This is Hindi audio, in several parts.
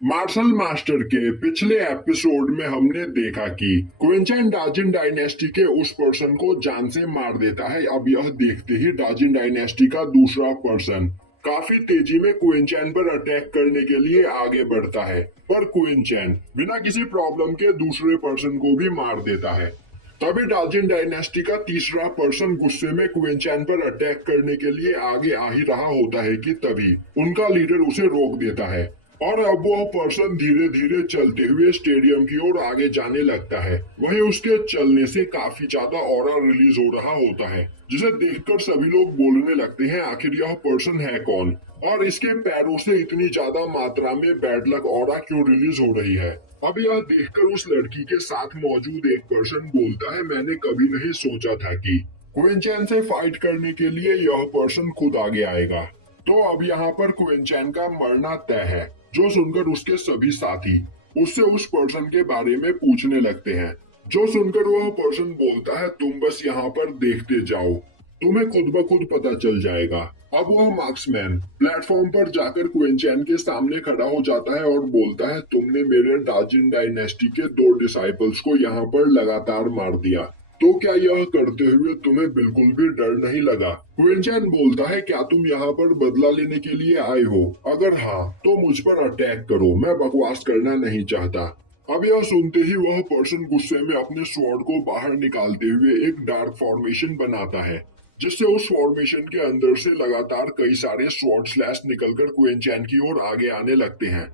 मार्शल मास्टर के पिछले एपिसोड में हमने देखा कि क्विंचन डाजिन डायनेस्टी के उस पर्सन को जान से मार देता है। अब यह देखते ही डाजिन डायनेस्टी का दूसरा पर्सन काफी तेजी में क्विंचन पर अटैक करने के लिए आगे बढ़ता है, पर क्विंचन बिना किसी प्रॉब्लम के दूसरे पर्सन को भी मार देता है। तभी डाजिन डायनेस्टी का तीसरा पर्सन गुस्से में क्विंचन पर अटैक करने के लिए आगे आ ही रहा होता है कि तभी उनका लीडर उसे रोक देता है और अब वह पर्सन धीरे धीरे चलते हुए स्टेडियम की ओर आगे जाने लगता है। वहीं उसके चलने से काफी ज्यादा ऑरा रिलीज हो रहा होता है, जिसे देखकर सभी लोग बोलने लगते हैं आखिर यह पर्सन है कौन और इसके पैरों से इतनी ज्यादा मात्रा में बैड लक ऑरा क्यों रिलीज हो रही है। अब यह देखकर उस लड़की के साथ मौजूद एक पर्सन बोलता है, मैंने कभी नहीं सोचा था कि क्विंचन से फाइट करने के लिए यह पर्सन खुद आगे आएगा। तो अब यहाँ पर क्विंचन का मरना तय है। जो सुनकर उसके सभी साथी उससे उस पर्सन के बारे में पूछने लगते हैं। जो सुनकर वह पर्सन बोलता है, तुम बस यहाँ पर देखते जाओ, तुम्हें खुद ब खुद पता चल जाएगा। अब वह मार्क्समैन प्लेटफॉर्म पर जाकर क्विंचन के सामने खड़ा हो जाता है और बोलता है, तुमने मेरे डाजिन डायनेस्टी के दो डिसाइपल्स को यहाँ पर लगातार मार दिया, तो क्या यह करते हुए तुम्हें बिल्कुल भी डर नहीं लगा? क्विंचन बोलता है, क्या तुम यहाँ पर बदला लेने के लिए आए हो? अगर हाँ तो मुझ पर अटैक करो, मैं बकवास करना नहीं चाहता। अब यह सुनते ही वह पर्सन गुस्से में अपने स्वॉर्ड को बाहर निकालते हुए एक डार्क फॉर्मेशन बनाता है, जिससे उस फॉर्मेशन के अंदर से लगातार कई सारे स्वॉर्ड स्लैश निकलकर क्विंचन की ओर आगे आने लगते हैं।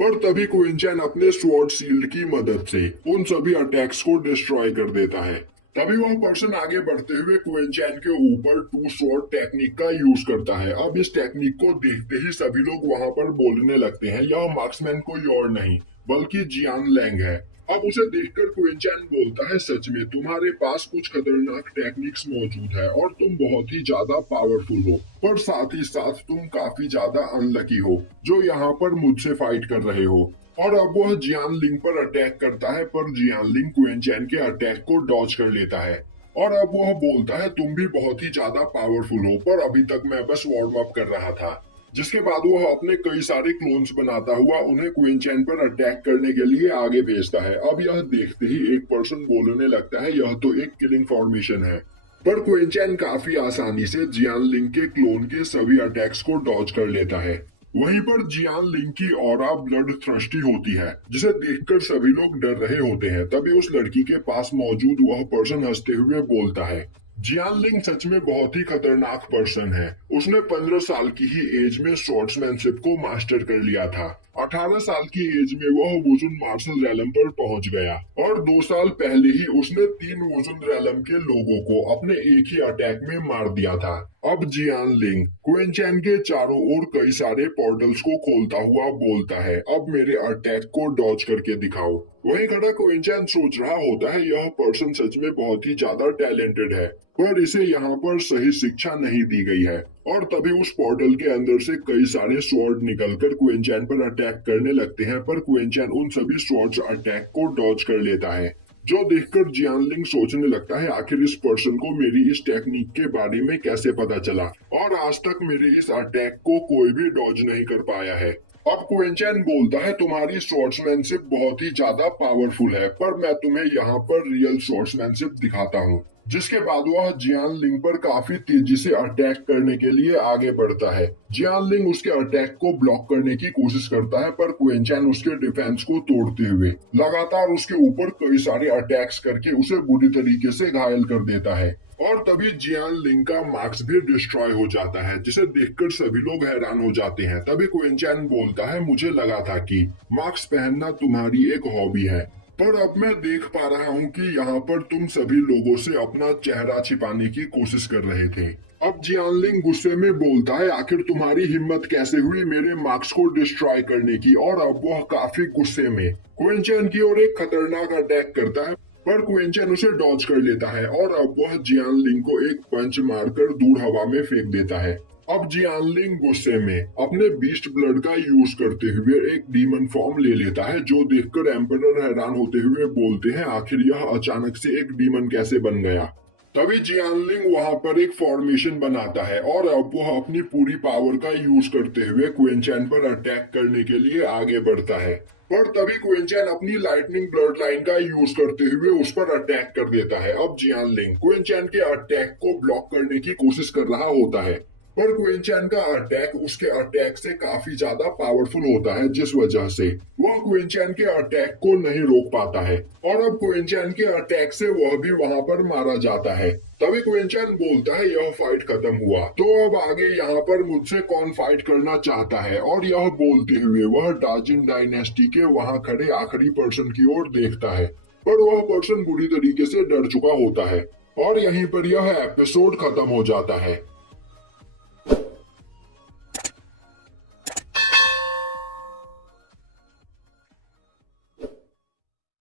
पर तभी क्विंचन अपने स्वॉर्ड शील्ड की मदद से उन सभी अटैक्स को डिस्ट्रॉय कर देता है। तभी वह पर्सन आगे बढ़ते हुए क्विंचन के ऊपर टू स्वॉर्ड टेक्निक का यूज करता है। अब इस टेक्निक को देखते ही सभी लोग वहां पर बोलने लगते हैं, यह मार्क्समैन कोई और नहीं बल्कि जियान लैंग है। अब उसे देखकर क्विंचन बोलता है, सच में तुम्हारे पास कुछ खतरनाक टेक्निक्स मौजूद है और तुम बहुत ही ज्यादा पावरफुल हो, पर साथ ही साथ तुम काफी ज्यादा अनलकी हो जो यहाँ पर मुझसे फाइट कर रहे हो। और अब वह जियान लिंग पर अटैक करता है, पर जियान लिंग क्विंचन के अटैक को डॉज कर लेता है। और अब वह बोलता है, तुम भी बहुत ही ज्यादा पावरफुल हो, पर अभी तक मैं बस वार्म अप कर रहा था। जिसके बाद वह अपने कई सारे क्लोन्स बनाता हुआ उन्हें क्विंचन पर अटैक करने के लिए आगे भेजता है। अब यह देखते ही एक पर्सन बोलने लगता है, यह तो एक किलिंग फॉर्मेशन है। पर क्विंचन काफी आसानी से जियान लिंग के क्लोन के सभी अटैक्स को डॉज कर लेता है। वहीं पर जियान लिंग की ऑरा ब्लड थ्रस्टी होती है, जिसे देखकर सभी लोग डर रहे होते हैं। तभी उस लड़की के पास मौजूद वह पर्सन हंसते हुए बोलता है, जियान लिंग सच में बहुत ही खतरनाक पर्सन है। उसने 15 साल की ही एज में स्वॉर्ड्समैनशिप को मास्टर कर लिया था। 18 साल की एज में वह वुजुन मार्शल रैलम पर पहुंच गया और 2 साल पहले ही उसने 3 वुजुन रैलम के लोगों को अपने एक ही अटैक में मार दिया था। अब जियान लिंग क्विंचन के चारों ओर कई सारे पोर्टल्स को खोलता हुआ बोलता है, अब मेरे अटैक को डॉज करके दिखाओ। वहीं खड़ा क्विंचन सोच रहा होता है, यह पर्सन सच में बहुत ही ज्यादा टैलेंटेड है, पर इसे यहाँ पर सही शिक्षा नहीं दी गई है। और तभी उस पोर्टल के अंदर से कई सारे स्वॉर्ड निकलकर क्विंचन पर अटैक करने लगते हैं, पर क्विंचन उन सभी स्वॉर्ड्स अटैक को डॉज कर लेता है। जो देखकर जियान लिंग सोचने लगता है, आखिर इस पर्सन को मेरी इस टेक्निक के बारे में कैसे पता चला और आज तक मेरे इस अटैक को कोई भी डॉज नहीं कर पाया है। अब क्विंचन बोलता है, तुम्हारी स्वॉर्ड्समैनशिप बहुत ही ज्यादा पावरफुल है, पर मैं तुम्हें यहाँ पर रियल स्वॉर्ड्समैनशिप दिखाता हूँ। जिसके बाद वह जियान लिंग पर काफी तेजी से अटैक करने के लिए आगे बढ़ता है। जियान लिंग उसके अटैक को ब्लॉक करने की कोशिश करता है, पर क्विंचन उसके डिफेंस को तोड़ते हुए लगातार उसके ऊपर कई सारे अटैक्स करके उसे बुरी तरीके से घायल कर देता है। और तभी जियान लिंग का मार्क्स भी डिस्ट्रॉय हो जाता है, जिसे देखकर सभी लोग हैरान हो जाते हैं। तभी क्विंचन बोलता है, मुझे लगा था कि मार्क्स पहनना तुम्हारी एक हॉबी है, पर अब मैं देख पा रहा हूँ कि यहाँ पर तुम सभी लोगों से अपना चेहरा छिपाने की कोशिश कर रहे थे। अब जियानलिंग गुस्से में बोलता है, आखिर तुम्हारी हिम्मत कैसे हुई मेरे मार्क्स को डिस्ट्रॉय करने की। और अब वह काफी गुस्से में क्विंचन की ओर एक खतरनाक अटैक करता है, पर क्विंचन उसे डॉज कर लेता है और अब वह जियानलिंग को एक पंच मारकर दूर हवा में फेंक देता है। अब जियानलिंग गुस्से में अपने बीस्ट ब्लड का यूज करते हुए एक डीमन फॉर्म ले लेता है, जो देखकर एम्परर हैरान होते हुए बोलते हैं, आखिर यह अचानक से एक डीमन कैसे बन गया। तभी जियानलिंग वहां पर एक फॉर्मेशन बनाता है और अब वह अपनी पूरी पावर का यूज करते हुए क्विंचैन पर अटैक करने के लिए आगे बढ़ता है। पर तभी क्विंचैन अपनी लाइटनिंग ब्लड लाइन का यूज करते हुए उस पर अटैक कर देता है। अब जियानलिंग क्विंचैन के अटैक को ब्लॉक करने की कोशिश कर रहा होता है, पर क्विंचैन का अटैक उसके अटैक से काफी ज्यादा पावरफुल होता है, जिस वजह से वह क्विंचैन के अटैक को नहीं रोक पाता है और अब क्विंचैन के अटैक से वह भी वहां पर मारा जाता है। तभी क्विंचैन बोलता है यह फाइट खत्म हुआ, तो अब आगे यहाँ पर मुझसे कौन फाइट करना चाहता है, और यह बोलते हुए वह डाजिन डायनेस्टी के वहां खड़े आखिरी पर्सन की ओर देखता है, पर वह पर्सन बुरी तरीके से डर चुका होता है। और यहीं पर यह एपिसोड खत्म हो जाता है।